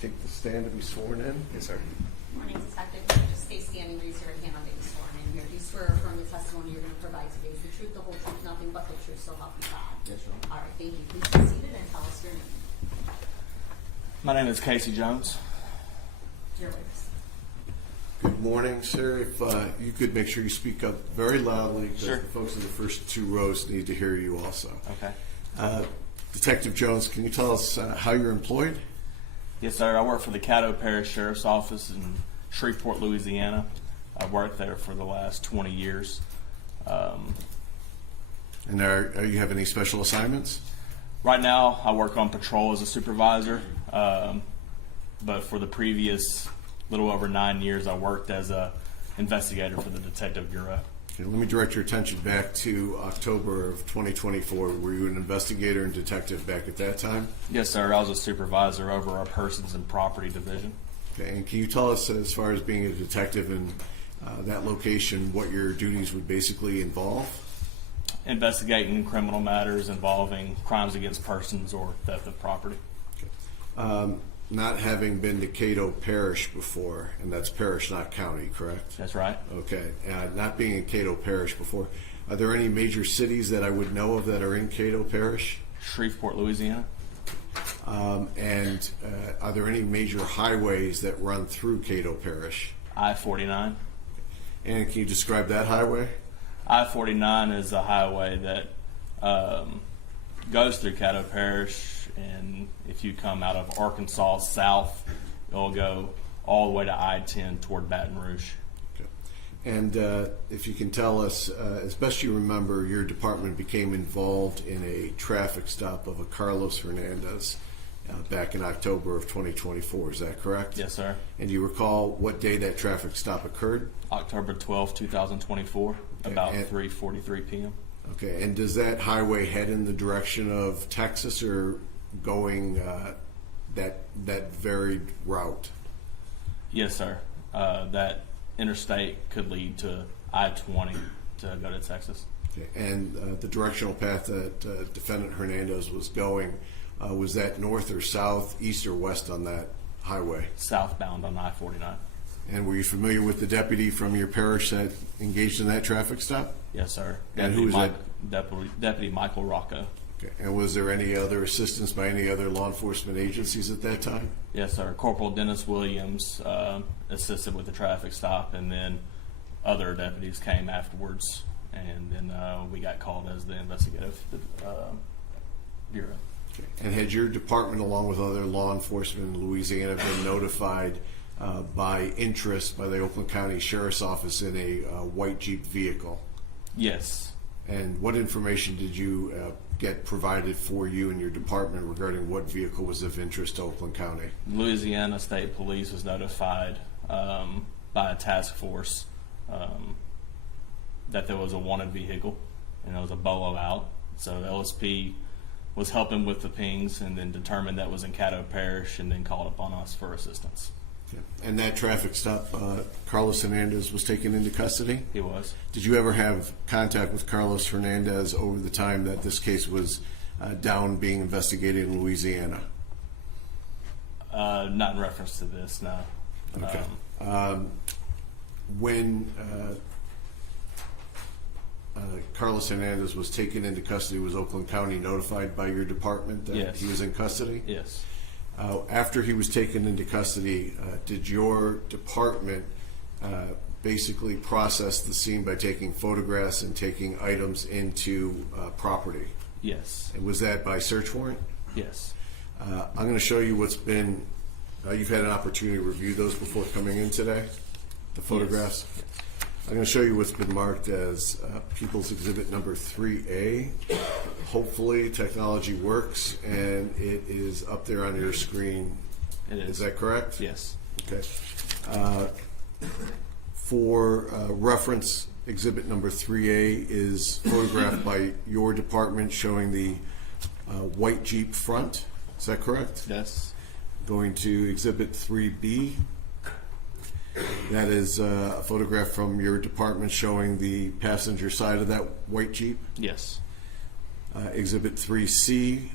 take the stand to be sworn in? Yes, sir. Morning, Detective. Can you just stay standing, raise your right hand on getting sworn in here? Do you swear or affirm the testimony you're going to provide today is the truth, the whole truth, nothing but the truth, so help you God? Yes, Your Honor. All right, thank you. Please be seated and tell us your name. My name is Casey Jones. Your witness. Good morning, sir. If you could make sure you speak up very loudly, because Sure. the folks in the first two rows need to hear you also. Okay. Detective Jones, can you tell us how you're employed? Yes, sir. I work for the Caddo Parish Sheriff's Office in Shreveport, Louisiana. I've worked there for the last 20 years. And are you have any special assignments? Right now, I work on patrol as a supervisor, but for the previous little over 9 years, I worked as a investigator for the Detective Bureau. Okay, let me direct your attention back to October of 2024. Were you an investigator and detective back at that time? Yes, sir. I was a supervisor over our Persons and Property Division. Okay, and can you tell us, as far as being a detective in that location, what your duties would basically involve? Investigating criminal matters involving crimes against persons or theft of property. Not having been to Caddo Parish before, and that's parish, not county, correct? That's right. Okay, not being in Caddo Parish before, are there any major cities that I would know of that are in Caddo Parish? Shreveport, Louisiana. And are there any major highways that run through Caddo Parish? I-49. And can you describe that highway? I-49 is a highway that goes through Caddo Parish, and if you come out of Arkansas south, it'll go all the way to I-10 toward Baton Rouge. Okay. And if you can tell us, as best you remember, your department became involved in a traffic stop of a Carlos Hernandez back in October of 2024, is that correct? Yes, sir. And do you recall what day that traffic stop occurred? October 12, 2024, Okay, about and- 3:43 p.m. Okay, and does that highway head in the direction of Texas or going that varied route? Yes, sir. That interstate could lead to I-20 to go to Texas. Okay, and the directional path that Defendant Hernandez was going, was that north or south, east or west on that highway? Southbound on I-49. And were you familiar with the deputy from your parish that engaged in that traffic stop? Yes, sir. And who was that? Deputy Michael Rocco. Okay. And was there any other assistance by any other law enforcement agencies at that time? Yes, sir. Corporal Dennis Williams assisted with the traffic stop, and then other deputies came afterwards, and then we got called as the investigative bureau. Okay. And had your department, along with other law enforcement in Louisiana, been notified by interest by the Oakland County Sheriff's Office in a white Jeep vehicle? Yes. And what information did you get provided for you and your department regarding what vehicle was of interest to Oakland County? Louisiana State Police was notified by a task force that there was a wanted vehicle, and there was a bolo out. So the LSP was helping with the pings, and then determined that was in Caddo Parish, and then called upon us for assistance. Okay. And that traffic stop, Carlos Hernandez was taken into custody? He was. Did you ever have contact with Carlos Hernandez over the time that this case was down being investigated in Louisiana? Not in reference to this, no. Okay. When Carlos Hernandez was taken into custody, was Oakland County notified by your department that Yes. he was in custody? Yes. After he was taken into custody, did your department basically process the scene by taking photographs and taking items into property? Yes. And was that by search warrant? Yes. I'm going to show you what's been, you've had an opportunity to review those before coming in today, the photographs? Yes. I'm going to show you what's been marked as People's Exhibit number 3A. Hopefully technology works and it is up there on your screen. It is. Is that correct? Yes. Okay. For reference, Exhibit number 3A is photographed by your department showing the white Jeep front. Is that correct? Yes. Going to Exhibit 3B. That is a photograph from your department showing the passenger side of that white Jeep. Yes. Exhibit 3C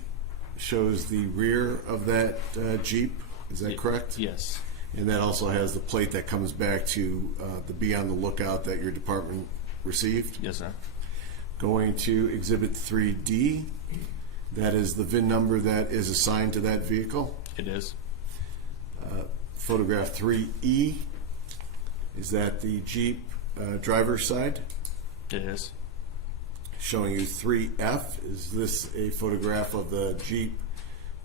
shows the rear of that Jeep. Is that Ye- correct? Yes. And that also has the plate that comes back to the be on the lookout that your department received. Yes, sir. Going to Exhibit 3D, that is the VIN number that is assigned to that vehicle. It is. Photograph 3E, is that the Jeep driver's side? It is. Showing you 3F, is this a photograph of the Jeep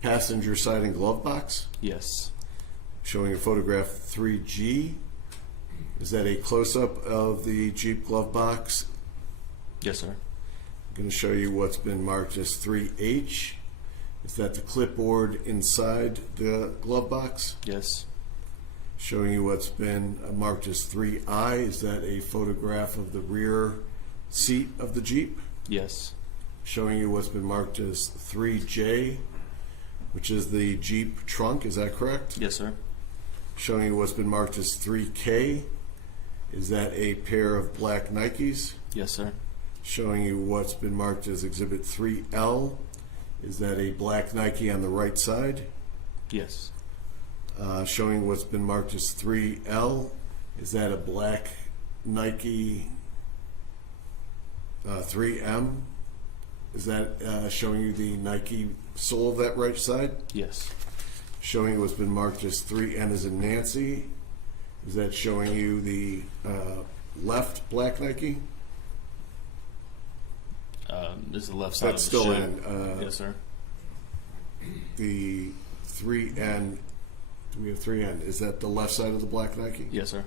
passenger side and glove box? Yes. Showing a photograph 3G, is that a close-up of the Jeep glove box? Yes, sir. I'm going to show you what's been marked as 3H. Is that the clipboard inside the glove box? Yes. Showing you what's been marked as 3I. Is that a photograph of the rear seat of the Jeep? Yes. Showing you what's been marked as 3J, which is the Jeep trunk. Is that correct? Yes, sir. Showing you what's been marked as 3K. Is that a pair of black Nikes? Yes, sir. Showing you what's been marked as Exhibit 3L. Is that a black Nike on the right side? Yes. Showing what's been marked as 3L. Is that a black Nike 3M? Is that showing you the Nike sole of that right side? Yes. Showing what's been marked as 3N as in Nancy. Is that showing you the left black Nike? This is the left side That's of the still shoe. in. Yes, sir. The 3N, do we have 3N? Is that the left side of the black Nike? Yes, sir.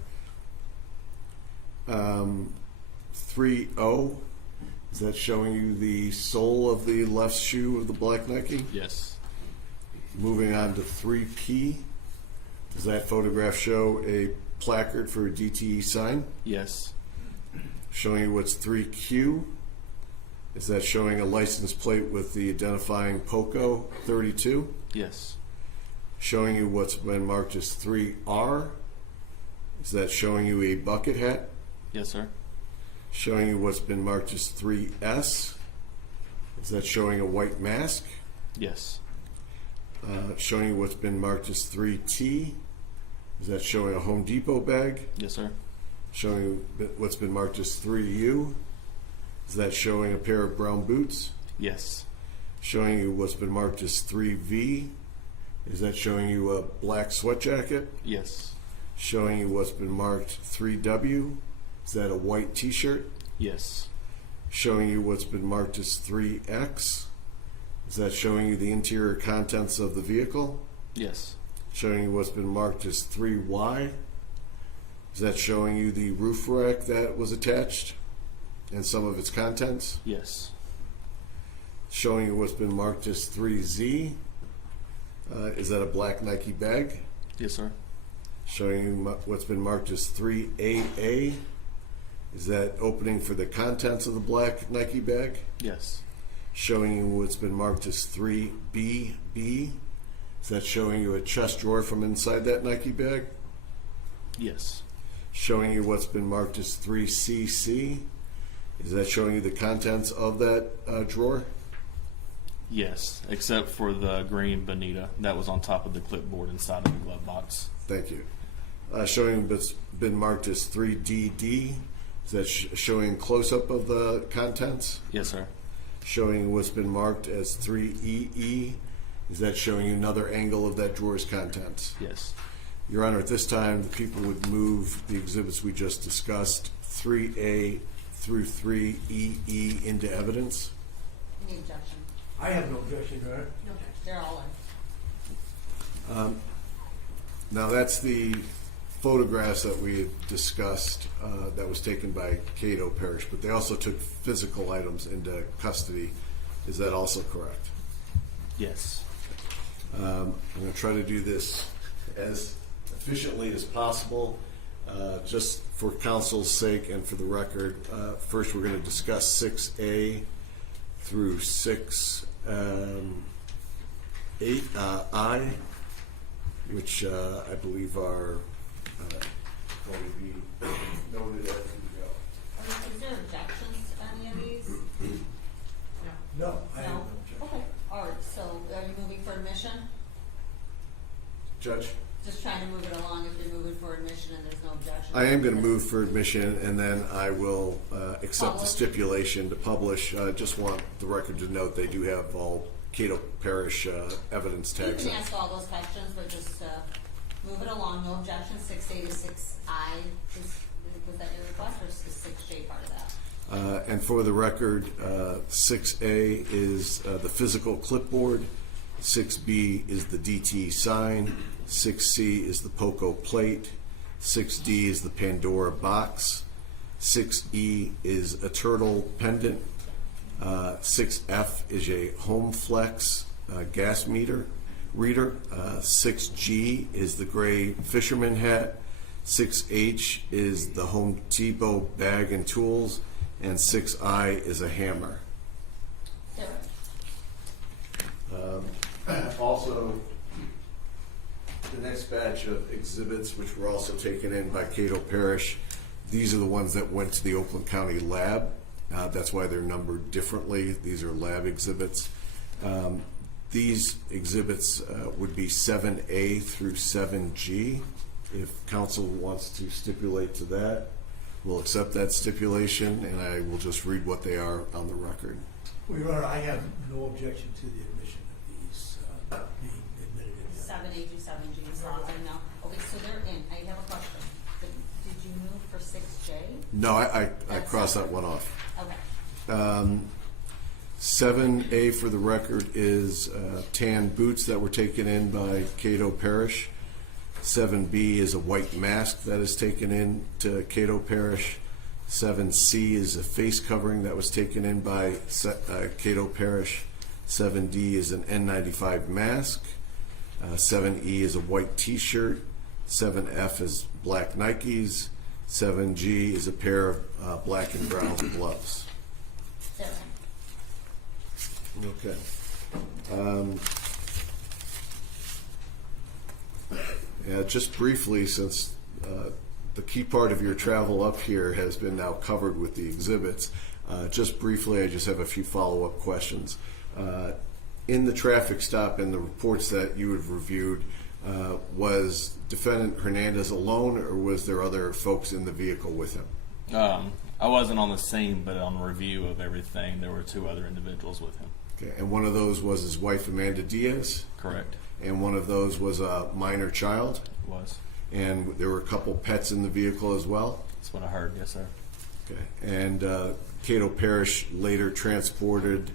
3O, is that showing you the sole of the left shoe of the black Nike? Yes. Moving on to 3P, does that photograph show a placard for a DTE sign? Yes. Showing you what's 3Q, is that showing a license plate with the identifying POCO 32? Yes. Showing you what's been marked as 3R, is that showing you a bucket hat? Yes, sir. Showing you what's been marked as 3S, is that showing a white mask? Yes. Showing you what's been marked as 3T, is that showing a Home Depot bag? Yes, sir. Showing you what's been marked as 3U, is that showing a pair of brown boots? Yes. Showing you what's been marked as 3V, is that showing you a black sweat jacket? Yes. Showing you what's been marked 3W, is that a white t-shirt? Yes. Showing you what's been marked as 3X, is that showing you the interior contents of the vehicle? Yes. Showing you what's been marked as 3Y, is that showing you the roof rack that was attached and some of its contents? Yes. Showing you what's been marked as 3Z, is that a black Nike bag? Yes, sir. Showing you what's been marked as 3AA, is that opening for the contents of the black Nike bag? Yes. Showing you what's been marked as 3BB, is that showing you a chest drawer from inside that Nike bag? Yes. Showing you what's been marked as 3CC, is that showing you the contents of that drawer? Yes, except for the green Bonita that was on top of the clipboard inside of the glove box. Thank you. Showing what's been marked as 3DD, is that showing close-up of the contents? Yes, sir. Showing what's been marked as 3EE, is that showing you another angle of that drawer's contents? Yes. Your Honor, at this time, the people would move the exhibits we just discussed, 3A through 3EE, into evidence. Any objection? I have no objection, Your Honor. No, they're all in. Now, that's the photographs that we had discussed that was taken by Cato Parish, but they also took physical items into custody. Is that also correct? Yes. I'm going to try to do this as efficiently as possible, just for counsel's sake and for the record. First, we're going to discuss 6A through 8I, which I believe are going to be noted as we go. Is there objections to any of these? No, I have No? no objection. Okay, all right, so are you moving for admission? Judge? Just trying to move it along if you're moving for admission and there's no objection. I am going to move for admission, and then I will accept the Publish. stipulation to publish. I just want the record to note they do have all Cato Parish evidence You tags. can ask all those questions, but just move it along, no objection. 6A to 6I, was that your request, or is 6J part of that? And for the record, 6A is the physical clipboard, 6B is the DTE sign, 6C is the POCO plate, 6D is the Pandora box, 6E is a turtle pendant, 6F is a home flex gas meter reader, 6G is the gray fisherman hat, 6H is the Home Depot bag and tools, and 6I is a hammer. Derek? Also, the next batch of exhibits, which were also taken in by Cato Parish, these are the ones that went to the Oakland County lab. That's why they're numbered differently. These are lab exhibits. These exhibits would be 7A through 7G. If council wants to stipulate to that, we'll accept that stipulation, and I will just read what they are on the record. Well, Your Honor, I have no objection to the admission of these being admitted. 7A through 7G is locked in now. Okay, so they're in. I have a question. Did you move for 6J? No, I That's crossed separate. that one off. Okay. 7A for the record is tan boots that were taken in by Cato Parish. 7B is a white mask that is taken in to Cato Parish. 7C is a face covering that was taken in by Cato Parish. 7D is an N95 mask. 7E is a white t-shirt. 7F is black Nikes. 7G is a pair of black and brown gloves. Derek? Okay. Yeah, just briefly, since the key part of your travel up here has been now covered with the exhibits, just briefly, I just have a few follow-up questions. In the traffic stop and the reports that you have reviewed, was defendant Hernandez alone, or was there other folks in the vehicle with him? I wasn't on the scene, but on review of everything, there were 2 other individuals with him. Okay, and one of those was his wife, Amanda Diaz, Correct. and one of those was a minor child, Was. and there were a couple pets in the vehicle as well. That's what I heard. Yes, sir. Okay, and Cato Parish later transported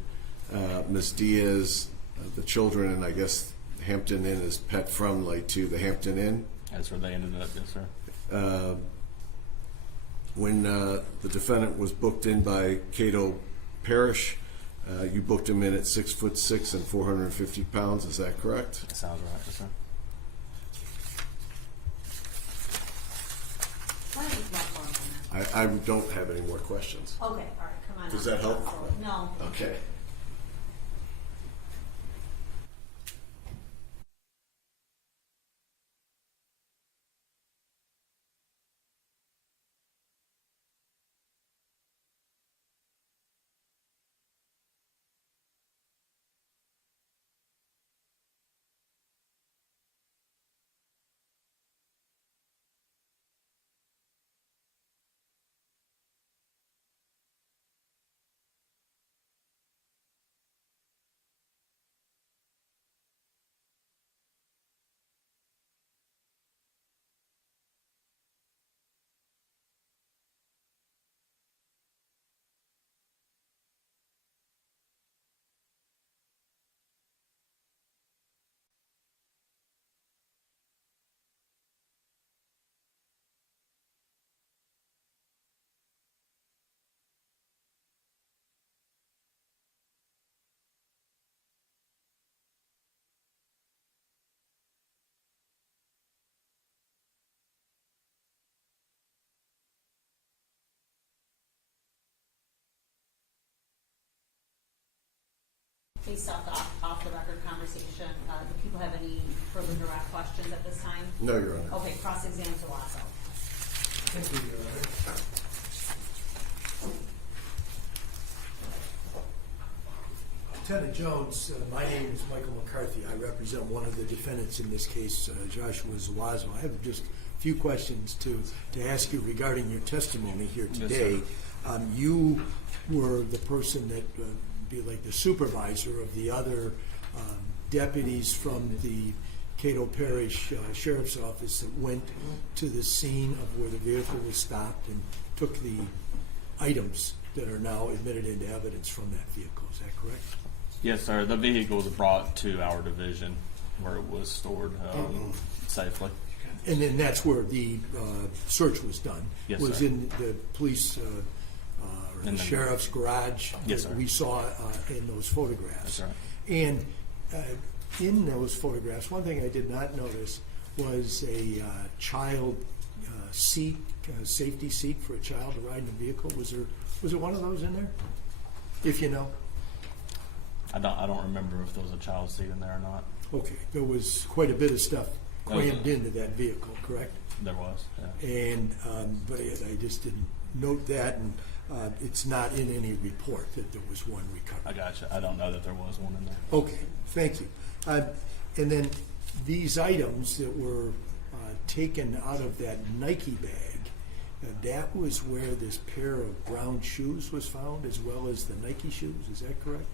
Ms. Diaz, the children, and I guess Hampton Inn is pet friendly, to the Hampton Inn. That's where they ended up. Yes, sir. When the defendant was booked in by Cato Parish, you booked him in at 6'6" and 450 pounds. Is that correct? That sounds right. Yes, sir. Why don't you come up for a minute? I don't have any more questions. Okay, all right, come on. Does up. that help? No. Okay. Based off the record conversation, do people have any further direct questions at this time? No, Your Honor. Okay, cross-exam Delasso. Thank you, Your Honor. Lieutenant Jones, my name is Michael McCarthy. I represent one of the defendants in this case, Joshua Zuazo. I have just a few questions to ask you regarding your testimony here today. Yes, you were the person that be like the supervisor of the other deputies from the Cato Parish Sheriff's Office that went to the scene of where the vehicle was stopped and took the items that are now admitted into evidence from that vehicle. Is that correct? Yes, sir. The vehicle was brought to our division where it was stored safely. And then that's where the search was done. Yes, was sir. in the police or the sheriff's garage. Yes, that sir. we saw in those photographs. That's right. And in those photographs, one thing I did not notice was a child seat, safety seat for a child to ride in a vehicle. Was there one of those in there? If you know. I don't remember if there was a child seat in there or not. Okay, there was quite a bit of stuff crammed Okay. into that vehicle, correct? There was. Yeah. And but I just didn't note that, and it's not in any report that there was one recovered. I got you. I don't know that there was one in there. Okay, thank you. And then these items that were taken out of that Nike bag, that was where this pair of brown shoes was found, as well as the Nike shoes. Is that correct?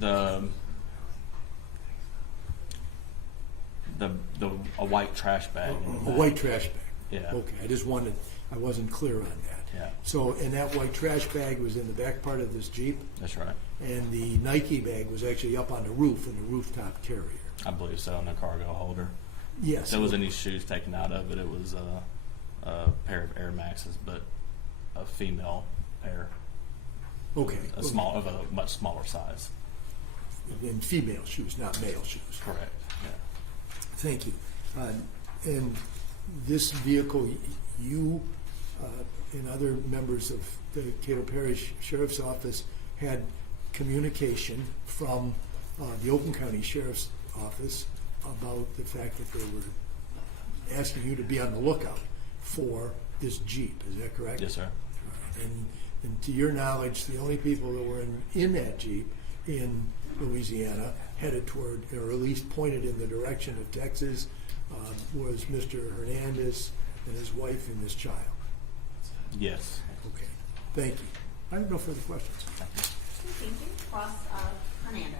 A white trash bag. in the A back. white trash bag. Yeah. Okay, I wasn't clear on that. Yeah. So, and that white trash bag was in the back part of this Jeep, That's right. and the Nike bag was actually up on the roof in the rooftop carrier. I believe so, in the cargo holder. Yes. If there was any shoes taken out of it, it was a pair of Air Maxes, but a female pair, Okay. of a much smaller size. In female shoes, not male shoes. Correct. Yeah. Thank you. And this vehicle, you and other members of the Cato Parish Sheriff's Office had communication from the Oakland County Sheriff's Office about the fact that they were asking you to be on the lookout for this Jeep. Is that correct? Yes, sir. And to your knowledge, the only people that were in that Jeep in Louisiana headed toward, or at least pointed in the direction of Texas, was Mr. Hernandez and his wife and this child. Yes. Okay, thank you. I have no further questions. Thank you. Cross Hernandez.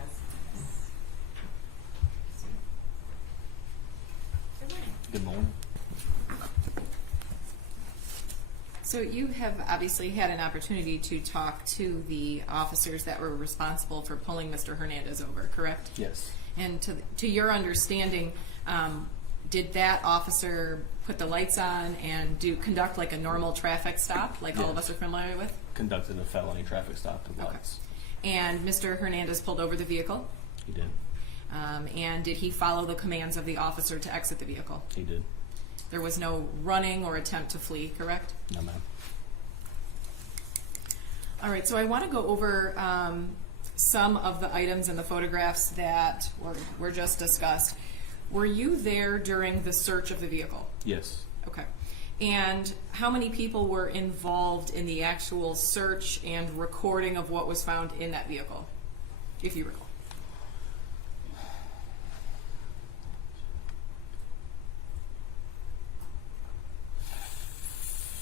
Good morning. Good morning. So you have obviously had an opportunity to talk to the officers that were responsible for pulling Mr. Hernandez over, correct? Yes. And to your understanding, did that officer put the lights on and conduct like a normal traffic stop, like all of Yes. us are familiar with? Conducted a felony traffic stop to lights. And Mr. Hernandez pulled over the vehicle? He did. And did he follow the commands of the officer to exit the vehicle? He did. There was no running or attempt to flee, correct? No, ma'am. All right, so I want to go over some of the items in the photographs that were just discussed. Were you there during the search of the vehicle? Yes. Okay. And how many people were involved in the actual search and recording of what was found in that vehicle, if you recall?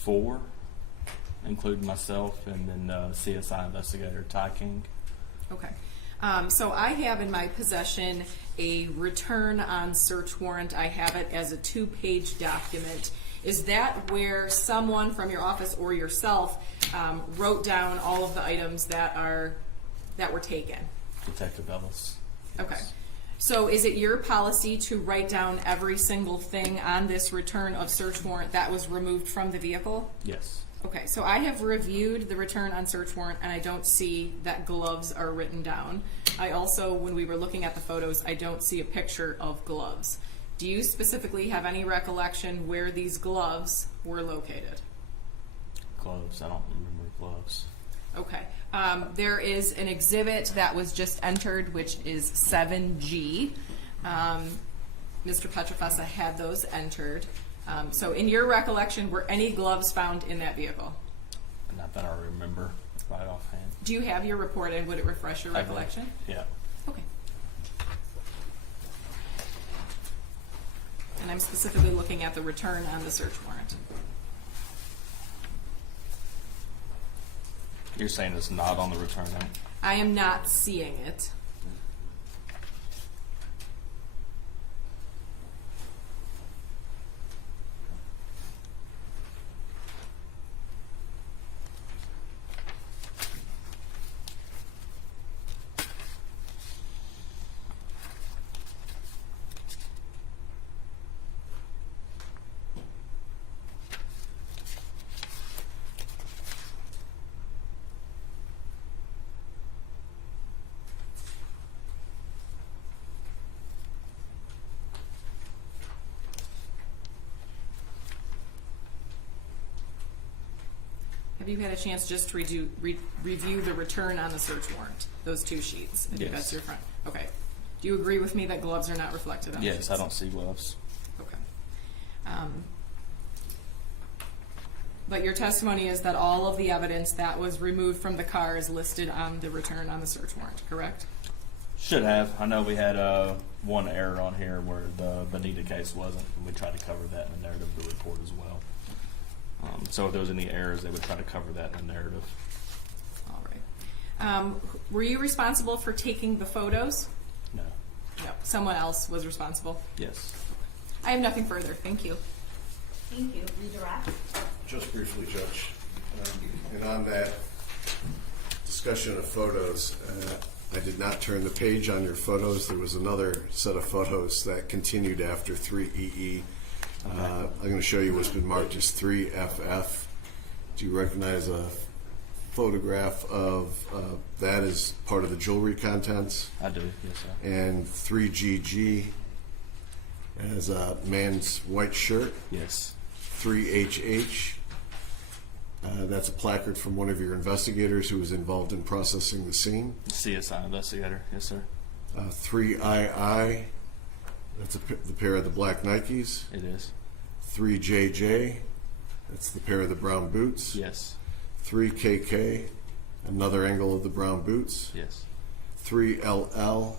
Four, including myself, and then CSI investigator Ty King. Okay. So I have in my possession a return on search warrant. I have it as a 2-page document. Is that where someone from your office or yourself wrote down all of the items that were taken? Detective Ellis. Okay. Yes. So is it your policy to write down every single thing on this return of search warrant that was removed from the vehicle? Yes. Okay, so I have reviewed the return on search warrant and I don't see that gloves are written down. I also, when we were looking at the photos, I don't see a picture of gloves. Do you specifically have any recollection where these gloves were located? Gloves. I don't remember gloves. Okay. There is an exhibit that was just entered, which is 7G. Mr. Petrofessa had those entered. So in your recollection, were any gloves found in that vehiel? Not that I remember. right offhand. Do you have your report and would it refresh your I do. recollection? Yeah. Okay. And I'm specifically looking at the return on the search warrant. You're saying it's not on the return note? I am not seeing it. Have you had a chance just to review the return on the search warrant, those two sheets? I think Yes. that's your front. Okay. Do you agree with me that gloves are not reflected on the Yes, sheets? I don't see gloves. Okay. But your testimony is that all of the evidence that was removed from the car is listed on the return on the search warrant, correct? Should have. I know we had one error on here where the Bonita case wasn't, and we tried to cover that in the narrative of the report as well. So if there was any errors, they would try to cover that in the narrative. All right. Were you responsible for taking the photos? No. No. Someone else was responsible? Yes. I have nothing further. Thank you. Thank you. Redirect. Just briefly, Judge, and on that discussion of photos, I did not turn the page on your photos. There was another set of photos that continued after 3EE. I'm going to show you what's been marked as 3FF. Do you recognize a photograph of that as part of the jewelry contents? I do. Yes, sir. And 3GG as a man's white shirt. Yes. 3HH. That's a placard from one of your investigators who was involved in processing the scene. CSI investigator. Yes, sir. 3II. That's the pair of the black Nikes. It is. 3JJ. That's the pair of the brown boots. Yes. 3KK. Another angle of the brown boots. Yes. 3LL.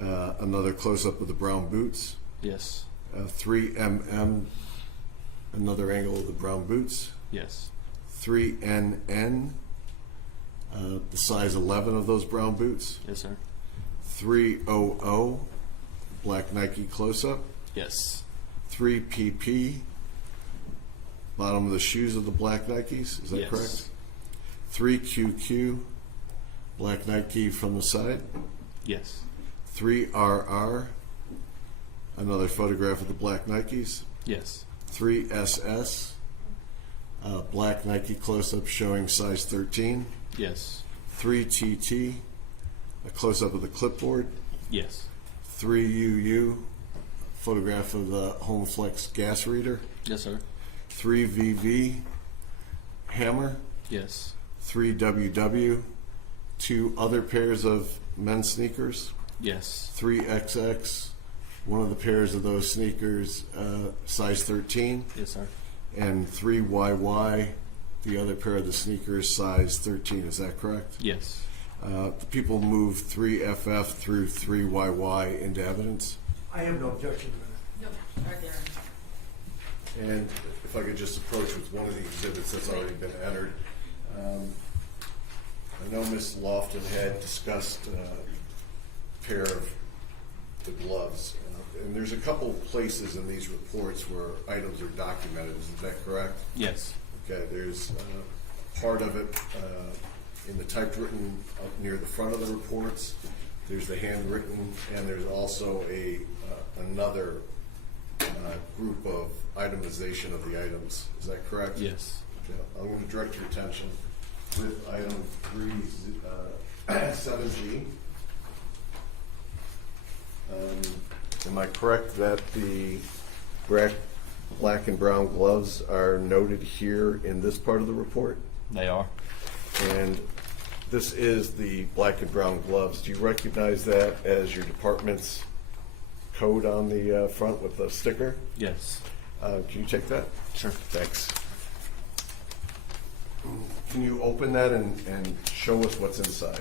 Another close-up of the brown boots. Yes. 3MM. Another angle of the brown boots. Yes. 3NN. The size 11 of those brown boots. Yes, sir. 300. Black Nike close-up. Yes. 3PP. Bottom of the shoes of the black Nikes. Is that Yes. correct? 3QQ. Black Nike from the side. Yes. 3RR. Another photograph of the black Nikes. Yes. 3SS. Black Nike close-up showing size 13. Yes. 3TT. A close-up of the clipboard. Yes. 3UU. Photograph of the HomeFlex gas reader. Yes, sir. 3VV. Hammer. Yes. 3WW. Two other pairs of men's sneakers. Yes. 3XX. One of the pairs of those sneakers, size 13. Yes, sir. And 3YY. The other pair of the sneakers, size 13. Is that correct? Yes. The people moved 3FF through 3YY into evidence. I have no objection to No, are there? And if I could just approach with one of the exhibits that's already been entered. I know Ms. Lofton had discussed a pair of the gloves. And there's a couple places in these reports where items are documented. Is that correct? Yes. Okay, there's part of it in the typewritten up near the front of the reports. There's the handwritten, and there's also another group of itemization of the items. Is that correct? Yes. Okay, I'm going to direct your attention with item 7G. Am I correct that the black and brown gloves are noted here in this part of the report? They are. And this is the black and brown gloves. Do you recognize that as your department's code on the front with the sticker? Yes. Can you take that? Sure. Thanks. Can you open that and show us what's inside?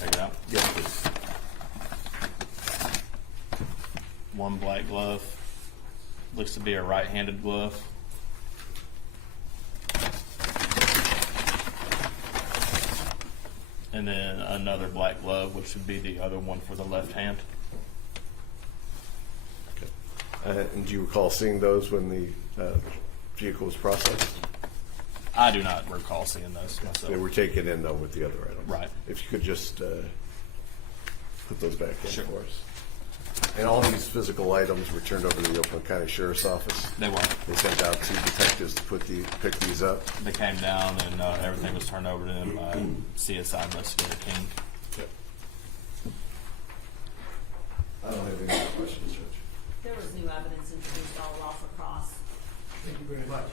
Take it out. Yes, please. One black glove. Looks to be a right-handed glove. And then another black glove, which would be the other one for the left hand. Okay. And do you recall seeing those when the vehicle was processed? I do not recall seeing those myself. They were taken in though with the other items. Right. If you could just put those back in Sure. for us. And all these physical items were turned over to the Oakland County Sheriff's Office. They weren't. They sent out 2 detectives to pick these up. They came down and everything was turned over to them by CSI investigator King. Yep. I don't have any other questions, Judge. There was new evidence introduced all off across. Thank you very much.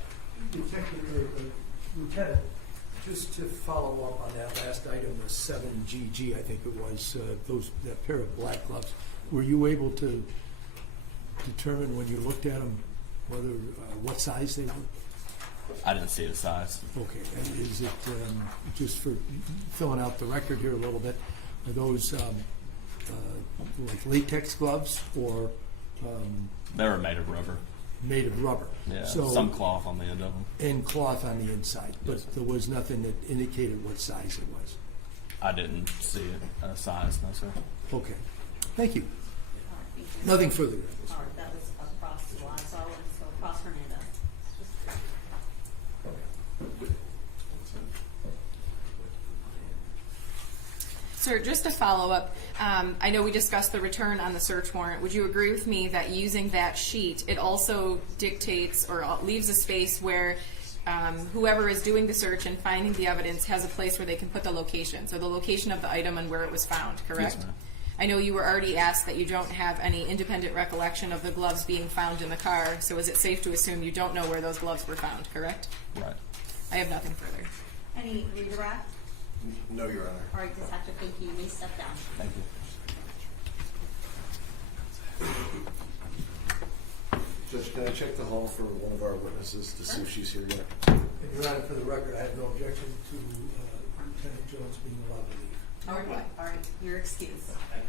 Lieutenant, just to follow up on that last item, the 7GG, I think it was, that pair of black gloves, were you able to determine when you looked at them whether, what size they were? I didn't see the size. Okay, and is it, just for filling out the record here a little bit, are those like latex gloves or They were made of rubber. made of rubber? Yeah, So- some cloth on the end of them. And cloth on the inside, but Yes. there was nothing that indicated what size it was? I didn't see it size, no sir. Okay, thank you. All right, thank you. Nothing further. All right, that was across Wausau, and so across Hernandez. Sir, just to follow up, I know we discussed the return on the search warrant. Would you agree with me that using that sheet, it also dictates or leaves a space where whoever is doing the search and finding the evidence has a place where they can put the location, so the location of the item and where it was found, correct? Yes, ma'am. I know you were already asked that you don't have any independent recollection of the gloves being found in the car, so is it safe to assume you don't know where those gloves were found, correct? Right. I have nothing further. Any redirect? No, Your Honor. All right, Detective, thank you. You may step down. Thank you. Judge, can I check the hall for one of our witnesses to see if she's here yet? And Your Honor, for the record, I have no objection to Lieutenant Jones being allowed to leave. All right, you're excused.